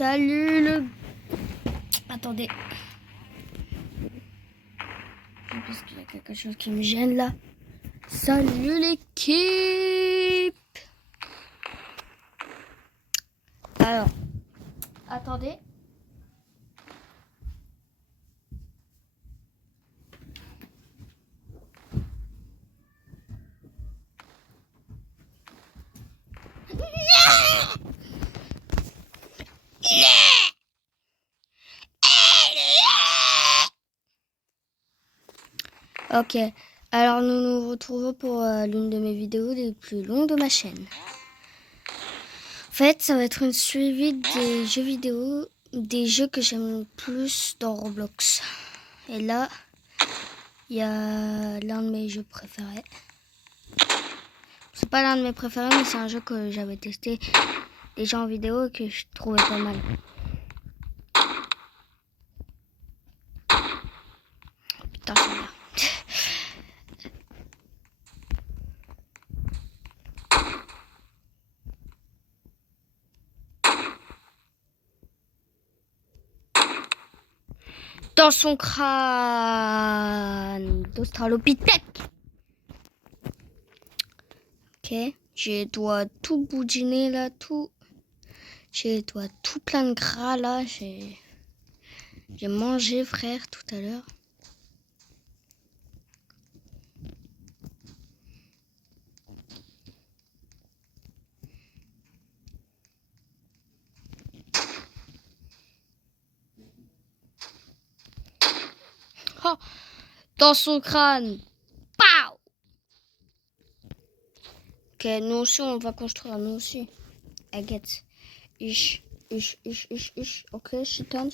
Salut le... Attendez. Parce qu'il y a quelque chose qui me gêne là. Salut l'équipe. Alors, attendez. Ok, alors nous nous retrouvons pour l'une de mes vidéos les plus longues de ma chaîne. En fait, ça va être une suivi des jeux vidéo, des jeux que j'aime le plus dans Roblox. Et là, il y a l'un de mes jeux préférés. C'est pas l'un de mes préférés, mais c'est un jeu que j'avais testé déjà en vidéo et que je trouvais pas mal. Putain, c'est bien. Dans son crâne d'Australopithèque. Ok, je dois tout boudiner là, tout. Je dois tout plein de gras là. J'ai mangé frère tout à l'heure. Oh, dans son crâne. Pow. Ok, nous aussi on va construire, nous aussi. I get. Ich. Ok, she done.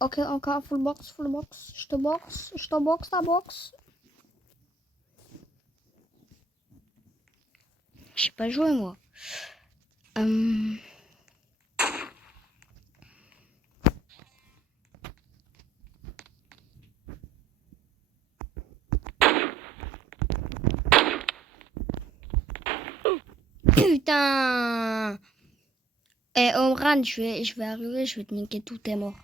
Ok, encore full box. Je te box, ta box. Je sais pas jouer moi. Putain. Eh Omran, je vais arriver, je vais te niquer tout, t'es mort.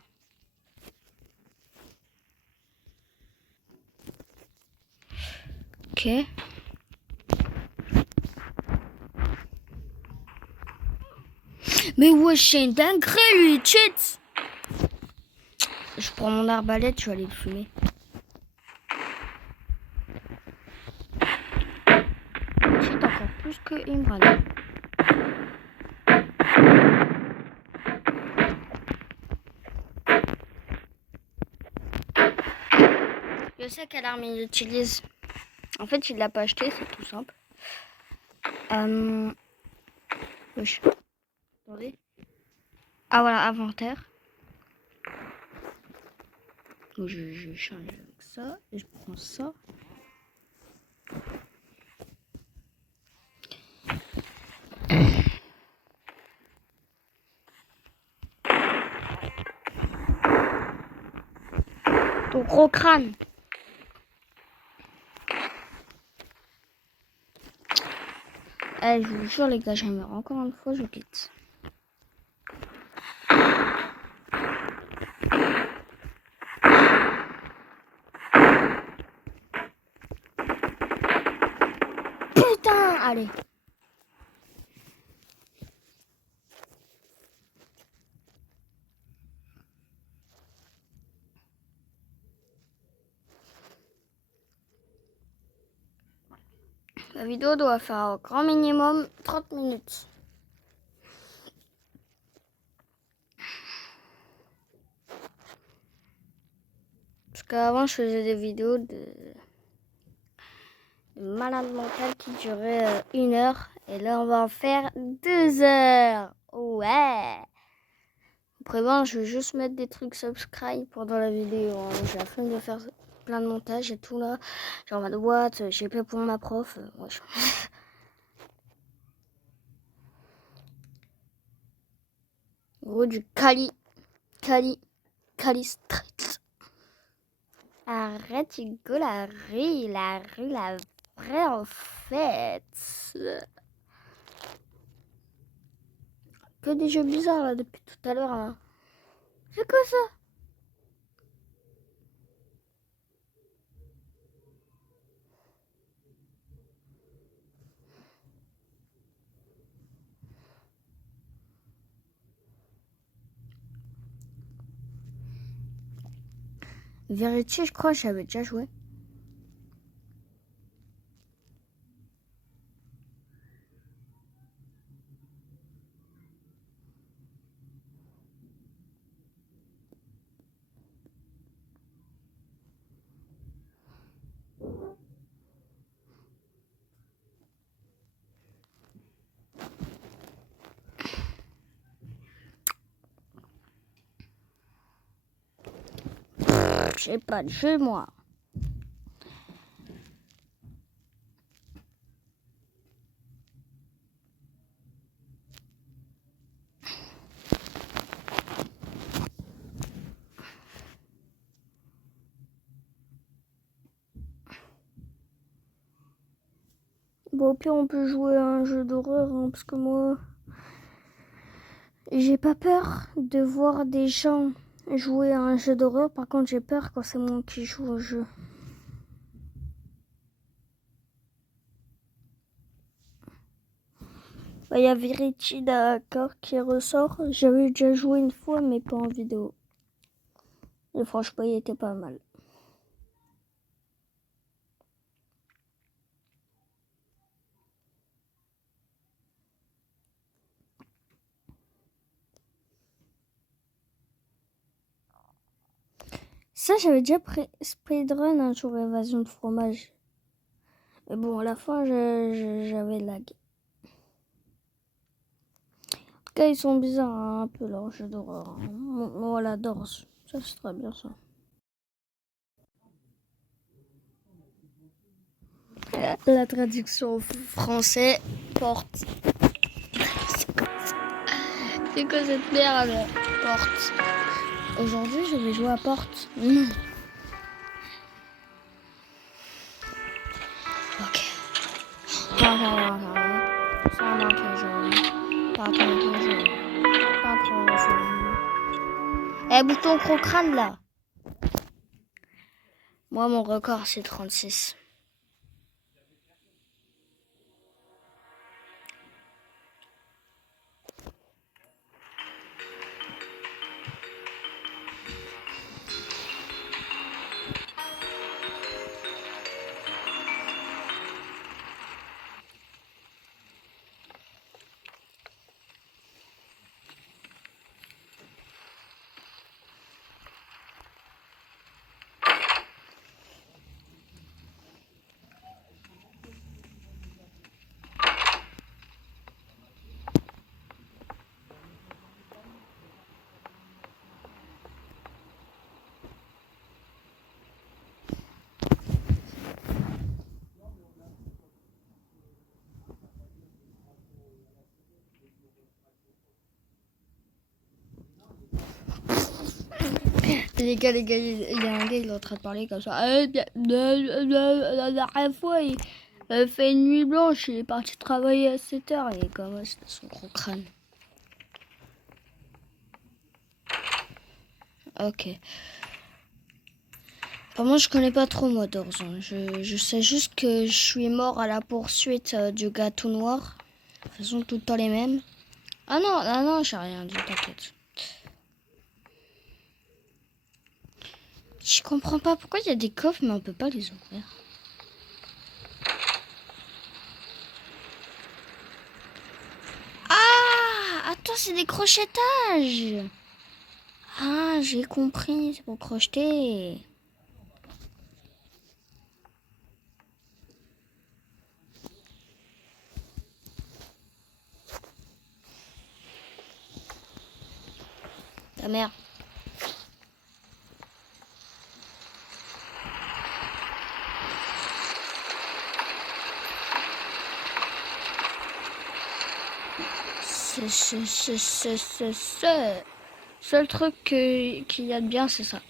Ok. Mais wesh, c'est une dinguerie lui, cheat. Je prends mon arbalète, je vais aller le fumer. Cheat encore plus que Imran. Je sais quelle arme il utilise. En fait, il l'a pas acheté, c'est tout simple. Wesh. Attendez. Ah voilà, inventaire. Donc je change avec ça et je prends ça. Ton gros crâne. Eh, je vous jure les gars, j'aimerais encore une fois, je quitte. Putain, allez. La vidéo doit faire au grand minimum 30 minutes. Parce qu'avant, je faisais des vidéos de malade mental qui duraient 1 heure. Et là, on va en faire 2 heures. Ouais. Après, bon, je vais juste mettre des trucs subscribe pendant la vidéo. Hein. J'ai la flemme de faire plein de montage et tout là. Genre ma boîte, j'ai pas pour ma prof. Ouais. Gros du Cali Street. Arrête, Hugo, la vraie en fait. Que des jeux bizarres là depuis tout à l'heure là. C'est quoi ça? Vérité, je crois que j'avais déjà joué. J'ai pas de jeu moi. Bon, au pire, on peut jouer à un jeu d'horreur, hein, parce que moi, j'ai pas peur de voir des gens jouer à un jeu d'horreur. Par contre, j'ai peur quand c'est moi qui joue au jeu. Il y a Verity d'accord qui ressort. J'avais déjà joué une fois, mais pas en vidéo. Et franchement, il était pas mal. Ça, j'avais déjà speedrun un jour Évasion de fromage. Mais bon, à la fin, j'avais lag. En tout cas, ils sont bizarres, hein, un peu, leurs jeux d'horreur. Hein. Moi, j'adore. Ça, c'est très bien, ça. La traduction français, porte. C'est quoi cette merde? Porte. Aujourd'hui, je vais jouer à porte. Ok. Pas Eh, bouton crocrane là. Moi, mon record, c'est 36. Les gars, il y a un gars, il est en train de parler comme ça. La dernière fois, il fait une nuit blanche, il est parti travailler à 7h. Il est comme ça, c'était son gros crâne. Ok. Enfin, moi, je connais pas trop, moi, Dorzon. Je sais juste que je suis mort à la poursuite du gars tout noir. De toute façon, tout le temps les mêmes. Ah non, j'ai rien dit, t'inquiète. Je comprends pas pourquoi il y a des coffres, mais on peut pas les ouvrir. Ah, attends, c'est des crochetages. Ah, j'ai compris, c'est pour crocheter. Ta mère. Seul truc qu'il y a de bien, c'est ça.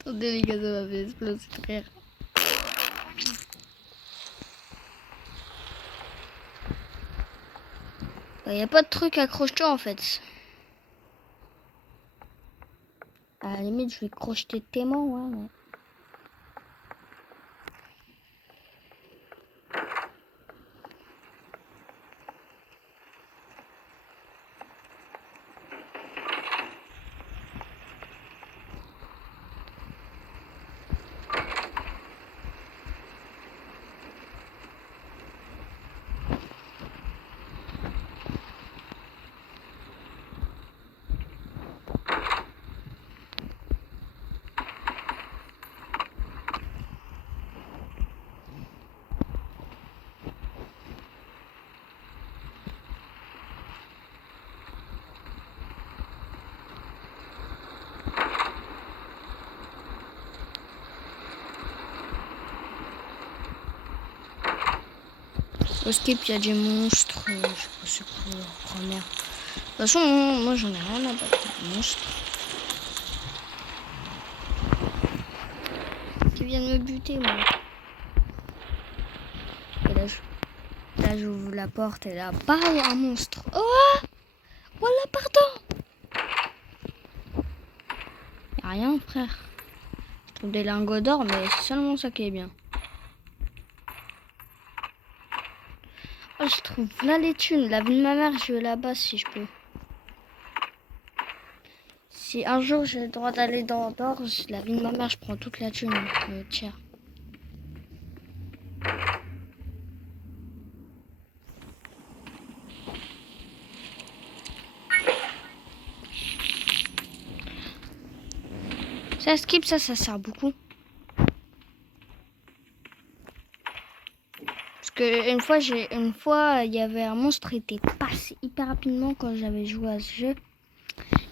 Attendez les gars, ça m'a fait exploser de rire. Il n'y a pas de truc à crocheter en fait. À la limite, je vais crocheter tes mains, ouais. Mais... Au skip, il y a des monstres. Je sais pas c'est quoi leur première. De toute façon, moi j'en ai rien à battre des monstres. Qui viennent me buter, moi. Et là, j'ouvre la porte et là, bam, un monstre. Oh! Voilà, pardon! Y'a rien, frère. Je trouve des lingots d'or, mais c'est seulement ça qui est bien. Oh, je trouve là les thunes. La vie de ma mère, je vais là-bas si je peux. Si un jour j'ai le droit d'aller dans d'or, la vie de ma mère, je prends toute la thune. Tiens. Ça skip, ça sert beaucoup. Parce que une fois, il y avait un monstre qui était passé hyper rapidement quand j'avais joué à ce jeu.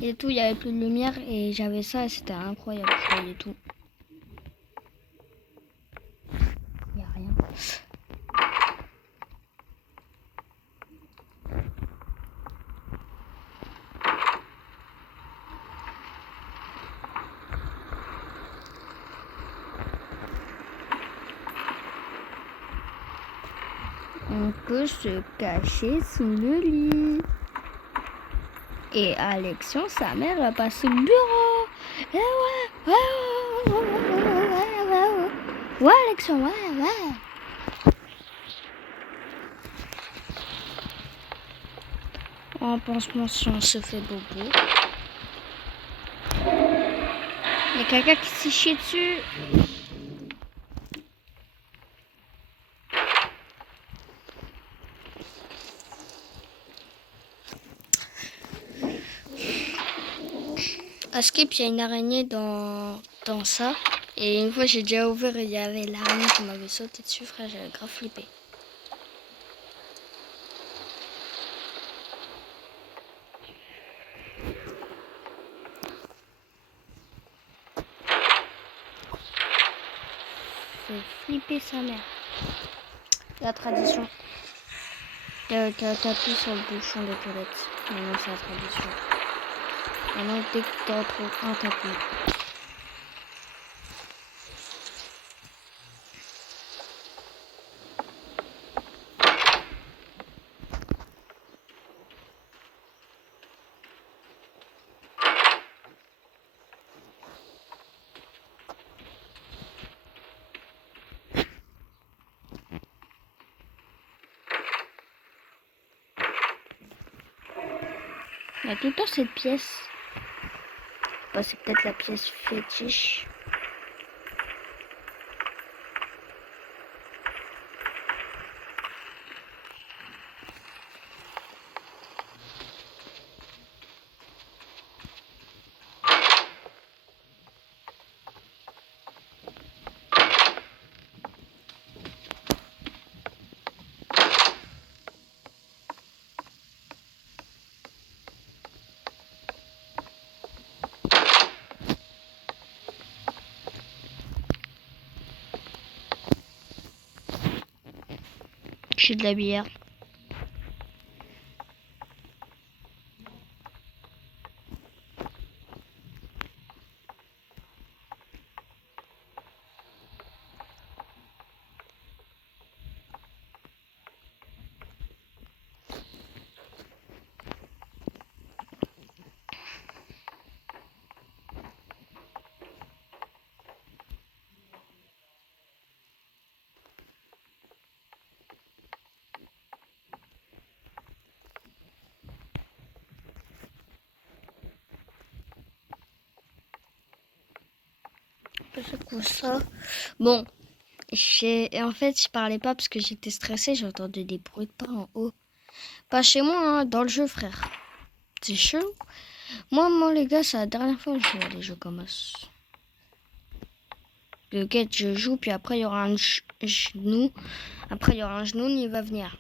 Et tout, il y avait plus de lumière et j'avais ça et c'était incroyable. Je voyais tout. Il n'y a rien. On peut se cacher sous le lit. Et Alexion, sa mère, elle passe au bureau. Et ouais, Alexion, ouais. En pansement, si on se fait bobo. Il y a quelqu'un qui s'est chié dessus. À Skip, il y a une araignée dans ça. Et une fois, j'ai déjà ouvert et il y avait l'araignée qui m'avait sauté dessus, frère. J'avais grave flippé. Fait flipper sa mère. La tradition. Taper sur le bouchon des toilettes. Maintenant, c'est la tradition. Maintenant, dès que tu retrouves un tapis. Il y a tout le temps cette pièce. Bah, c'est peut-être la pièce fétiche. J'ai de la bière. que c'est quoi ça? Bon, en fait, je parlais pas parce que j'étais stressée. J'entendais des bruits de pas en haut. Pas chez moi, hein, dans le jeu, frère. C'est chaud. Moi, les gars, c'est la dernière fois que je joue à des jeux comme ça. Le quête, je joue, puis après, il y aura un genou. Après, il y aura un genou, il va venir.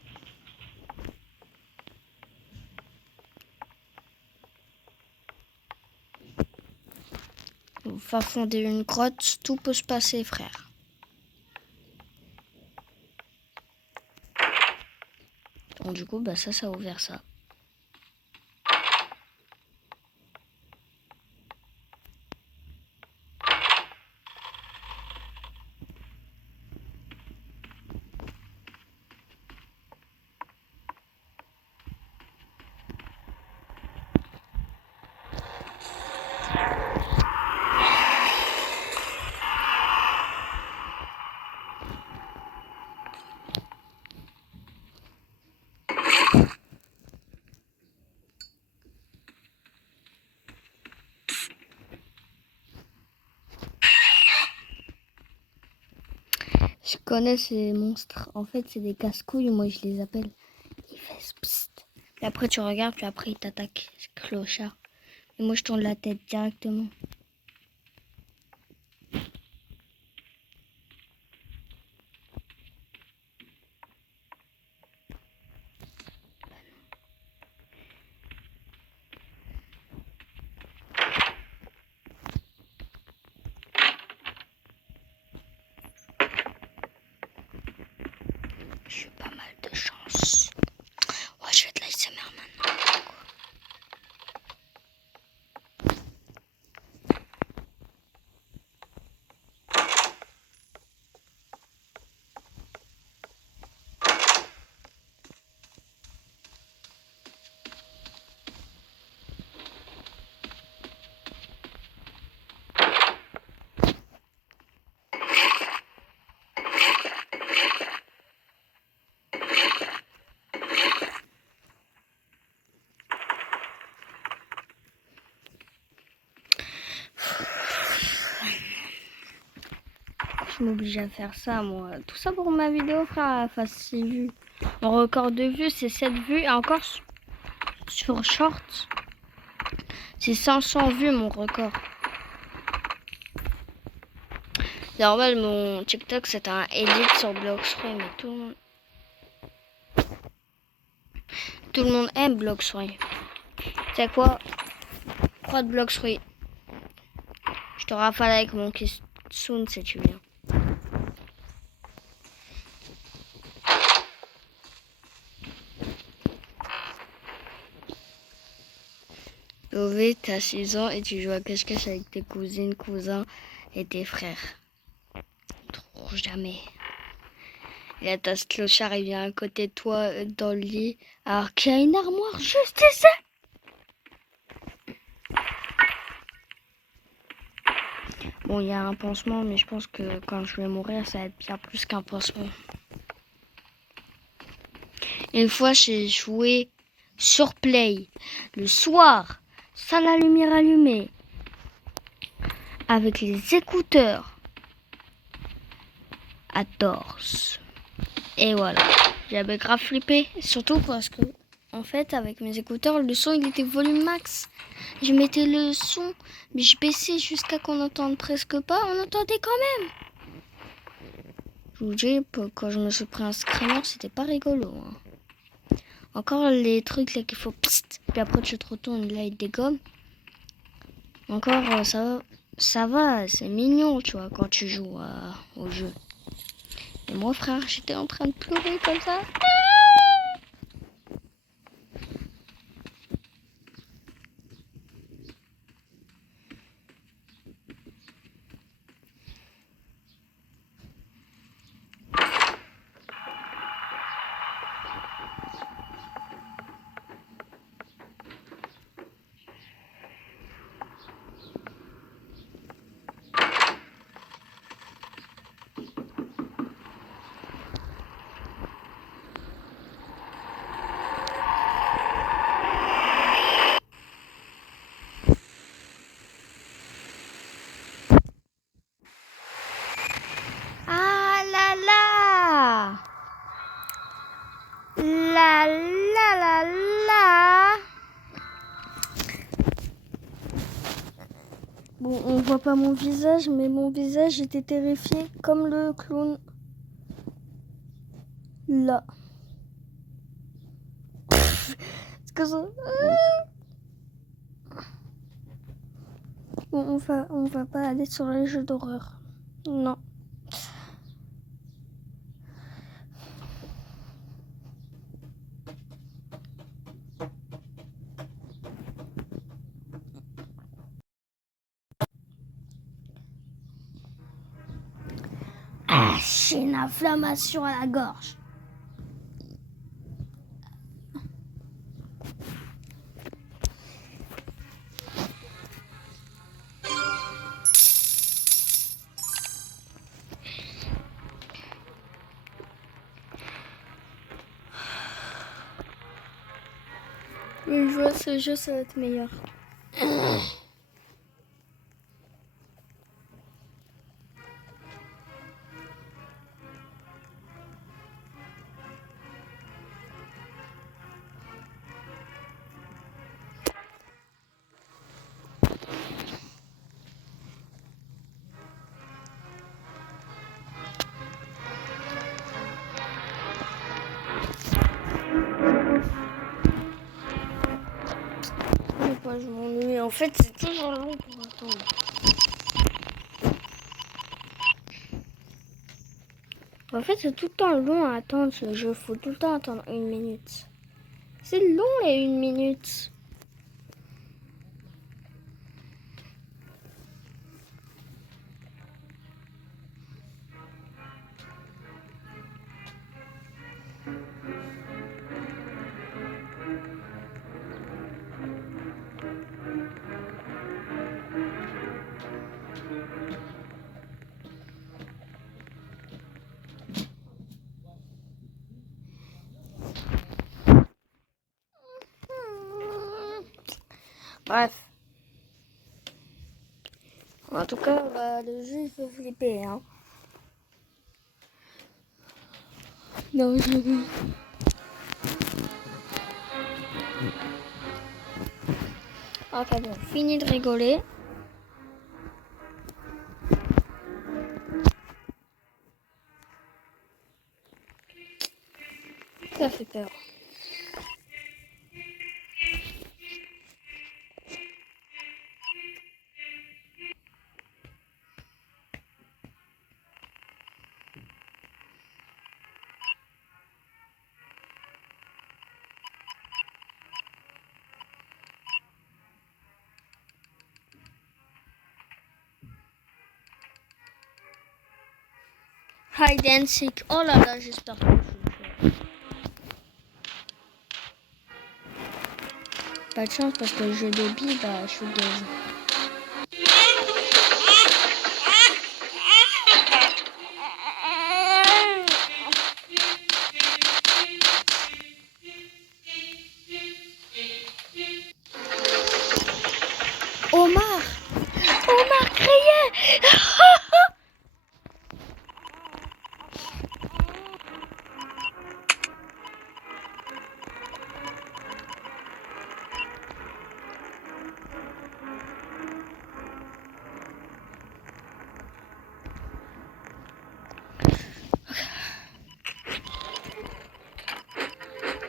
Va fonder une grotte, tout peut se passer, frère. Donc, du coup, bah, ça a ouvert ça. Je connais ces monstres. En fait, c'est des casse-couilles. Moi, je les appelle. Ils font psst. Puis après, tu regardes, puis après, ils t'attaquent. C'est clochard. Et moi, je tourne la tête directement. J'ai pas mal de chance. Ouais, je vais de l'ASMR maintenant. Je m'oblige à faire ça, moi. Tout ça pour ma vidéo, frère, fasse 6 vues. Mon record de vues, c'est 7 vues. Et encore sur Short, c'est 500 vues, mon record. Normal, mon TikTok, c'est un edit sur Bloxroy, mais tout le monde aime Bloxroy. C'est quoi? Croix de Bloxroy. Je te rafale avec mon Kitsune si tu viens. Lové, t'as 6 ans et tu joues à cache-cache avec tes cousines, cousins et tes frères. Trop jamais. Et là, t'as ce clochard, il vient à côté de toi dans le lit, alors qu'il y a une armoire juste ici. Bon, il y a un pansement, mais je pense que quand je vais mourir, ça va être bien plus qu'un pansement. Une fois, j'ai joué sur Play, le soir, sans la lumière allumée, avec les écouteurs à torse. Et voilà, j'avais grave flippé, surtout parce que, en fait, avec mes écouteurs, le son, il était volume max. Je mettais le son, mais je baissais jusqu'à qu'on n'entende presque pas, on entendait quand même. Je vous dis, quand je me suis pris un screamer, c'était pas rigolo. Hein. Encore les trucs là qu'il faut psst, puis après tu te retournes, là il dégomme. Encore ça va, c'est mignon, tu vois, quand tu joues au jeu. Et moi, frère, j'étais en train de pleurer comme ça. voit pas mon visage, mais mon visage était terrifié comme le clown. Là. Est-ce que ça... on va pas aller sur les jeux d'horreur. Non. Ah, j'ai une inflammation à la gorge. Oui, je vois ce jeu, ça va être meilleur. Je m'ennuie. En fait, c'est toujours long pour attendre. En fait, c'est tout le temps long à attendre ce jeu. Faut tout le temps attendre 1 minute. C'est long les 1 minute. Bref. En tout cas, le jeu il fait flipper. Hein. Non, je... Ok, bon, fini de rigoler. Ça fait peur. Hide and seek. Oh là là, j'espère que je le fais. Pas de chance parce que le jeu de billes, bah, je suis gaze. Omar! Omar criait!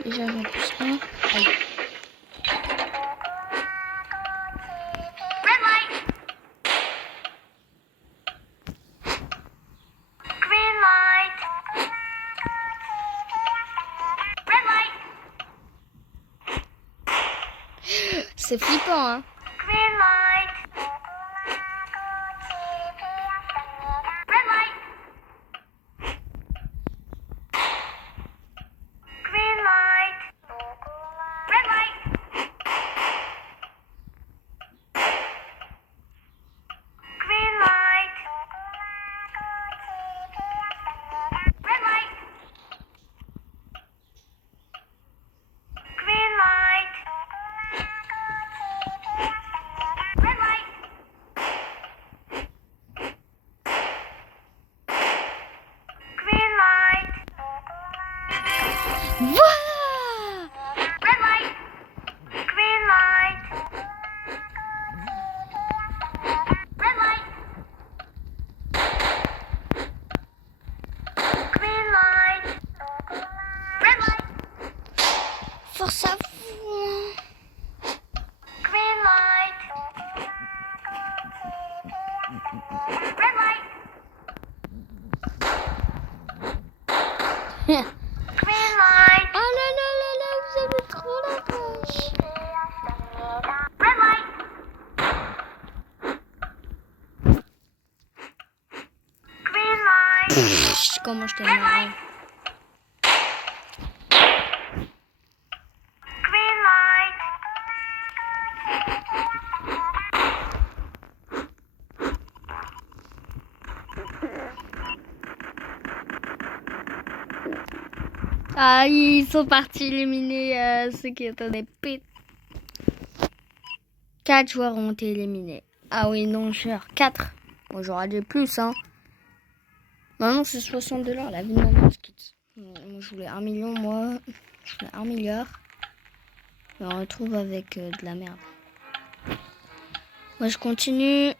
Déjà, j'en pousse un. Aïe. C'est flippant, hein. Green light. Red light. Green light. Red light. Green light. Red light. Green light. Red light. Green light. Voilà! Red light. Green light. Red light. Green light. Oh là là là là, vous avez trop la vache. Red light. Green light. Comment je t'aime marrant. Green light. Ah, ils sont partis éliminer ceux qui étaient des putes. 4 joueurs ont été éliminés. Ah oui, non, cher. 4. Moi, j'aurais dit plus, hein. Maintenant, c'est 60 $, la vie de ma mosquite. Moi, je voulais 1 million, moi. Je voulais 1 milliard. Et on retrouve avec de la merde. Moi, je continue.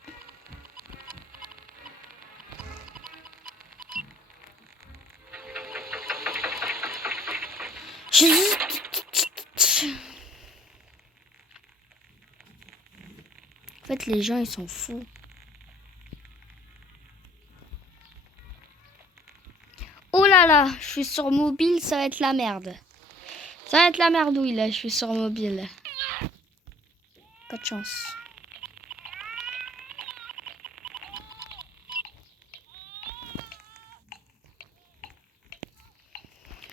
En fait, les gens, ils sont fous. Oh là là, je suis sur mobile, ça va être la merde. Ça va être la merdouille, là, je suis sur mobile. Pas de chance.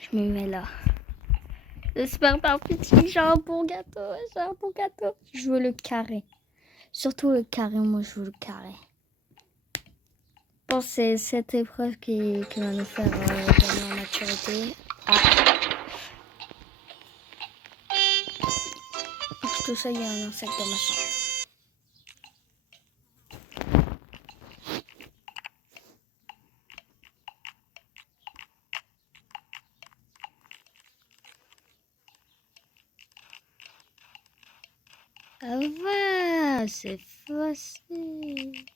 Je me mets là. J'espère par pitié, j'ai un bon gâteau, j'ai un bon gâteau. Je veux le carré. Surtout le carré, moi je veux le carré. Je pense que c'est cette épreuve qui va nous faire gagner en maturité. Ah. Tout ça, il y a un insecte dans ma chambre. Ah ouais, c'est facile.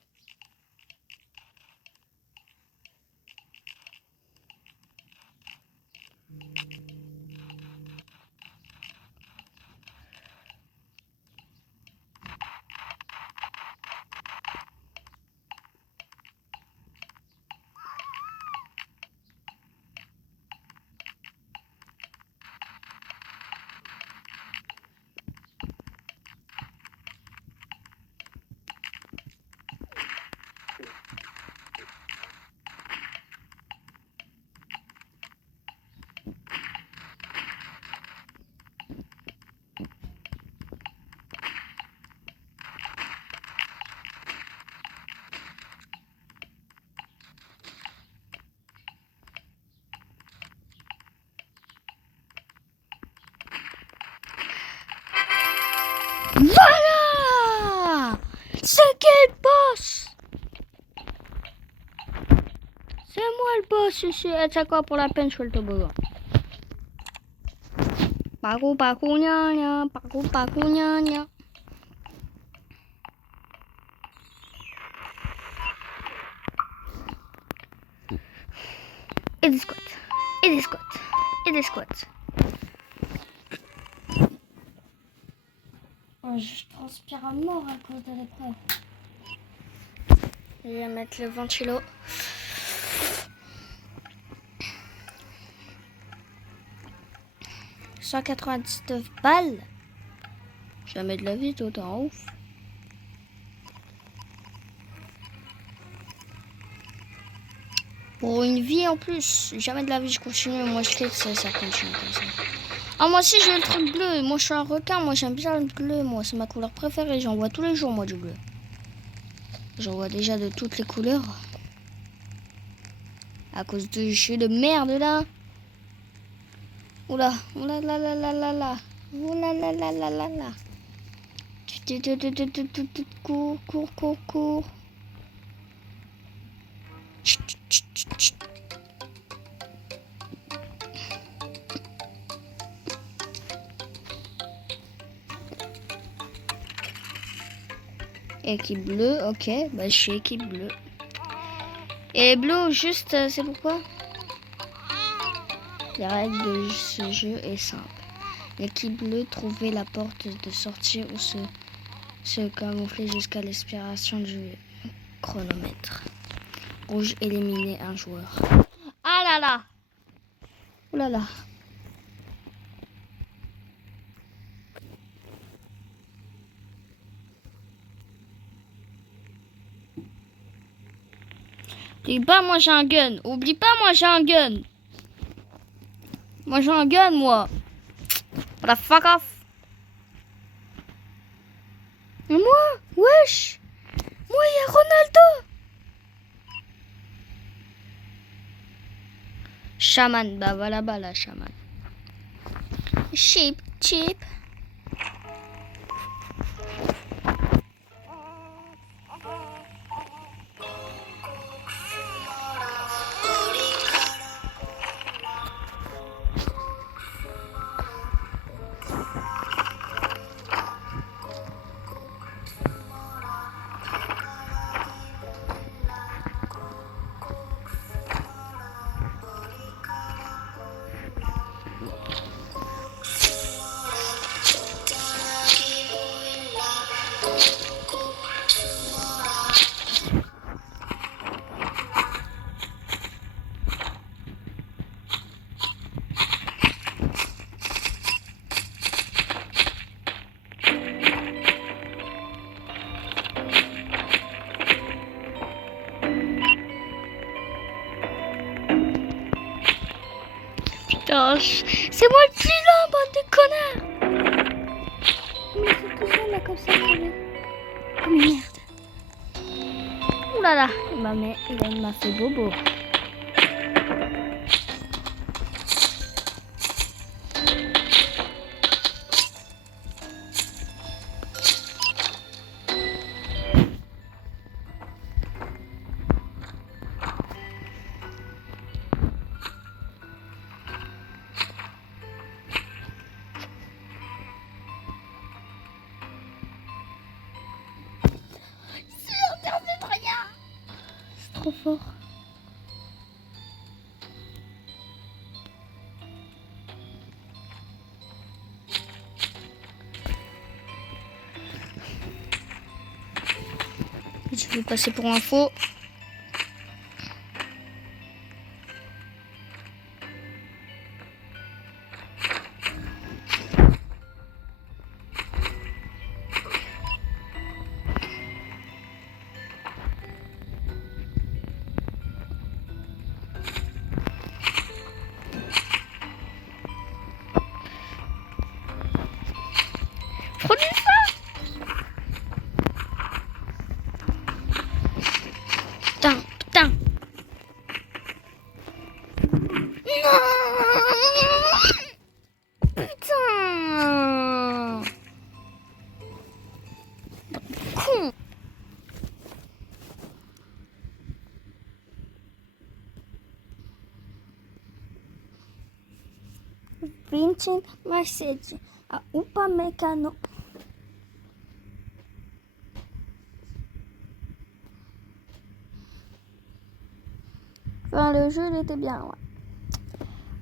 Voilà! C'est qui le boss? C'est moi le boss ici. Et c'est quoi pour la peine, je fais le toboggan. Paco, paco, gna gna. Paco, paco, gna gna. Et des squats. Et des squats. Et des squats. Oh, je transpire à mort à cause de l'épreuve. Je vais mettre le ventilo. « 199 balles. Jamais de la vie, tout en ouf. Pour une vie en plus. Jamais de la vie, je continue. Moi, je clique, ça continue comme ça. Ah, moi aussi, j'ai le truc bleu. Moi, je suis un requin. Moi, j'aime bien le bleu. Moi, c'est ma couleur préférée. J'en vois tous les jours, moi, du bleu. J'en vois déjà de toutes les couleurs. À cause du jeu de merde, là. Oula, oula la la la la la. Oula la la la la la. Cours, cours, cours, cours. Équipe bleue, ok, bah je suis équipe bleue. Et bleu, juste, c'est pourquoi? Les règles de ce jeu est simple. L'équipe bleue trouvait la porte de sortie ou se camoufler jusqu'à l'expiration du chronomètre. Rouge éliminer un joueur. Ah là là! Oh là là. Oublie pas, moi j'ai un gun. Oublie pas, moi j'ai un gun. Moi j'ai un gun, moi. What the fuck off. Et moi, wesh. Moi, il y a Ronaldo. Chaman, bah voilà, bah la chaman. Chip, chip. Putain, c'est moi le plus lent, bande de connards. Mais c'est tout seul là comme ça. Oh merde. Ouh là là, il m'a fait bobo. C'est trop fort. Je vais passer pour un faux. Prenez ça. Putain, putain. Non. Putain. Con. Vincent Marseille a Upamecano. Enfin, le jeu il était bien, ouais.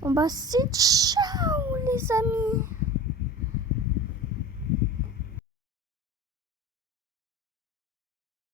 Bon bah c'est ciao les amis.